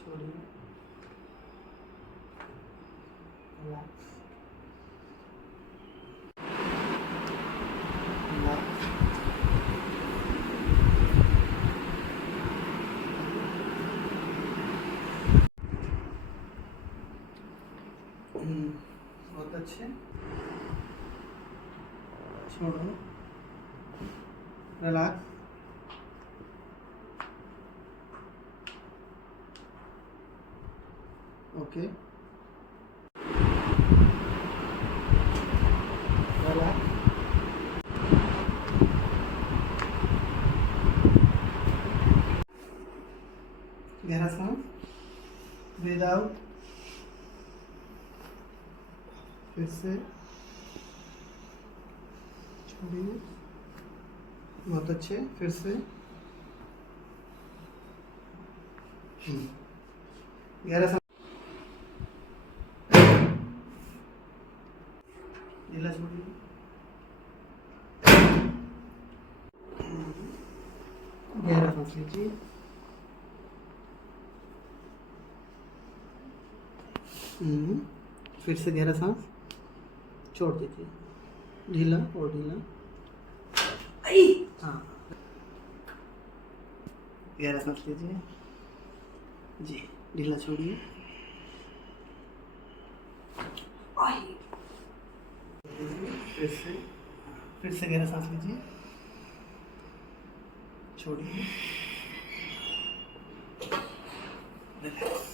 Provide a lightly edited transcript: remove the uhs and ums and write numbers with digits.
छोड़िए, relax, relax, बहुत अच्छे, छोड़ो, रिलैक्स, ओके, रिलैक्स, गहरा सांस, ब्रीद आउट, फिर से, छोड़िए, बहुत अच्छे, फिर से, गहरा सांस, ढीला छोड़िए, गहरा सांस लीजिए, फिर से गहरा सांस, छोड़ दीजिए, ढीला और ढीला, हाँ, गहरा सांस लीजिए, जी, ढीला छोड़िए, फिर से गहरा सांस लीजिए, छोड़िए, रिलैक्स।